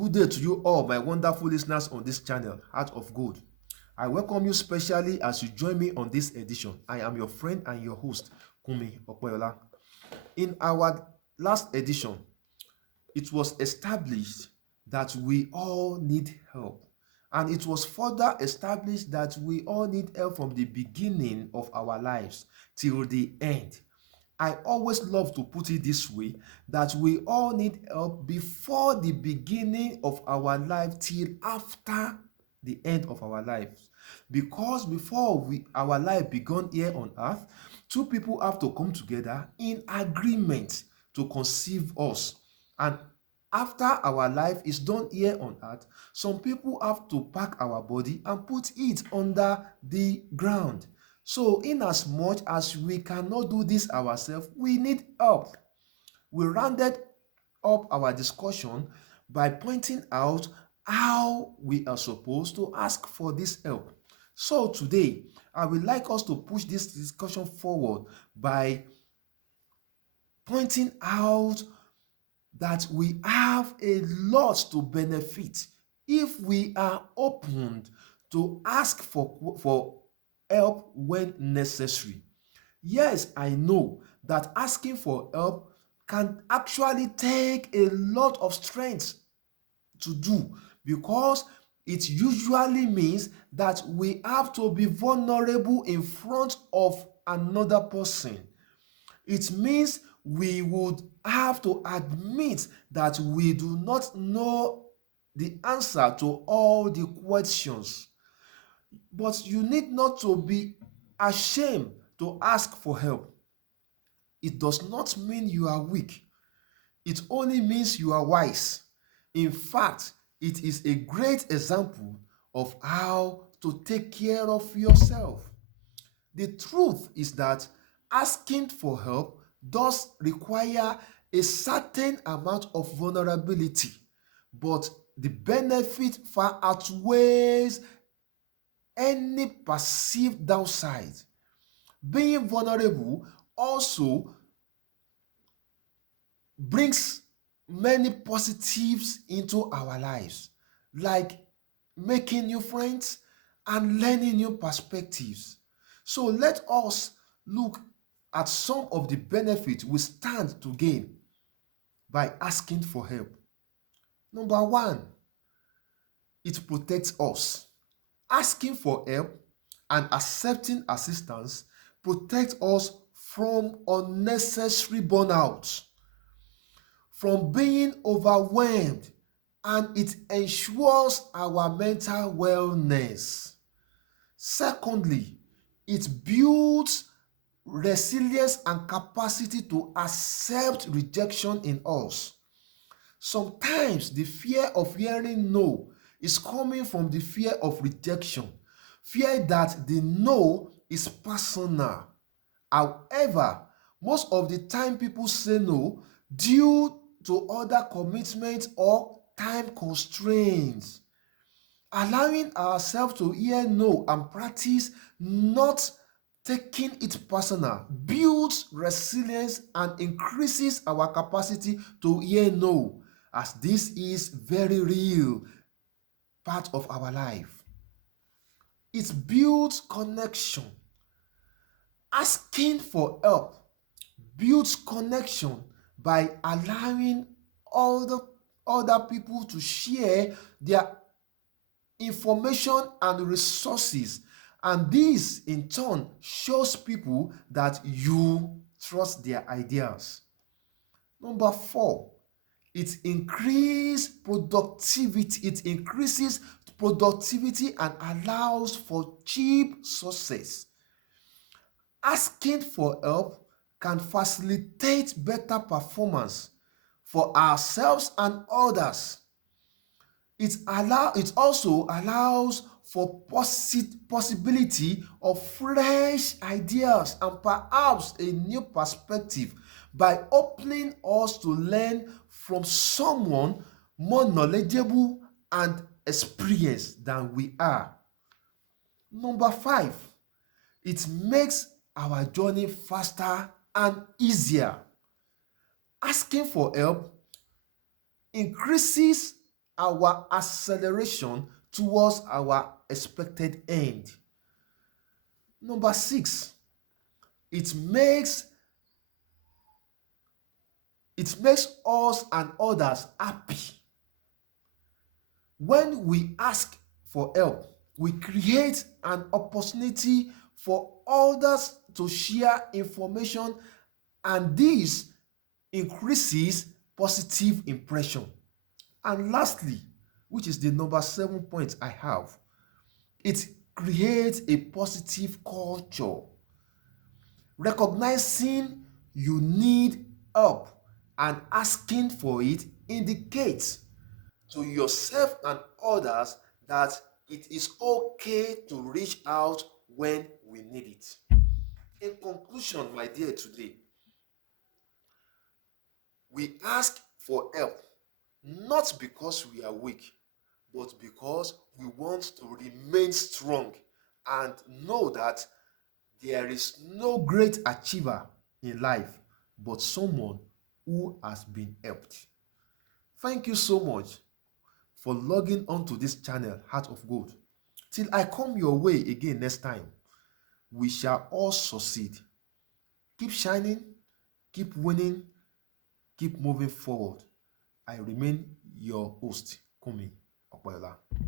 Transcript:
Good day to you all, my wonderful listeners on this channel, Heart of Gold. I welcome you specially as you join me on this edition. I am your friend and your host, Kunmi Opeola. In our last edition, it was established that we all need help. And it was further established that we all need help from the beginning of our lives till the end. I always love to put it this way, that we all need help before the beginning of our life till after the end of our lives. Because before our life begun here on earth, two people have to come together in agreement to conceive us. And after our life is done here on earth, some people have to pack our body and put it under the ground. So, in as much as we cannot do this ourselves, we need help. We rounded up our discussion by pointing out how we are supposed to ask for this help. So, today, I would like us to push this discussion forward by pointing out that we have a lot to benefit if we are open to ask for help when necessary. Yes, I know that asking for help can actually take a lot of strength to do, because it usually means that we have to be vulnerable in front of another person. It means we would have to admit that we do not know the answer to all the questions. But you need not to be ashamed to ask for help. It does not mean you are weak. It only means you are wise. In fact, it is a great example of how to take care of yourself. The truth is that asking for help does require a certain amount of vulnerability, but the benefit far outweighs any perceived downside. Being vulnerable also brings many positives into our lives, like making new friends and learning new perspectives. So let us look at some of the benefits we stand to gain by asking for help. Number one, it protects us. Asking for help and accepting assistance protects us from unnecessary burnout, from being overwhelmed, and it ensures our mental wellness. Secondly, it builds resilience and capacity to accept rejection in us. Sometimes the fear of hearing no is coming from the fear of rejection, fear that the no is personal. However, most of the time people say no due to other commitments or time constraints. Allowing ourselves to hear no and practice not taking it personal builds resilience and increases our capacity to hear no, as this is very real part of our life. It builds connection. Asking for help builds connection by allowing other people to share their information and resources, and this in turn shows people that you trust their ideas. Number four, it increases productivity. It increases productivity and allows for cheap success. Asking for help can facilitate better performance for ourselves and others. It also allows for possibility of fresh ideas and perhaps a new perspective by opening us to learn from someone more knowledgeable and experienced than we are. Number five, it makes our journey faster and easier. Asking for help increases our acceleration towards our expected end. Number 6, it makes it makes us and others happy. When we ask for help, we create an opportunity for others to share information, and this increases positive impression. And lastly, which is the number 7 point I have, it creates a positive culture. Recognizing you need help and asking for it indicates to yourself and others that it is okay to reach out when we need it. In conclusion, my dear, today, we ask for help not because we are weak, but because we want to remain strong and know that there is no great achiever in life but someone who has been helped. Thank you so much for logging onto this channel, Heart of Gold. Till I come your way again next time, we shall all succeed. Keep shining, keep winning, keep moving forward. I remain your host, Kunmi Opeola.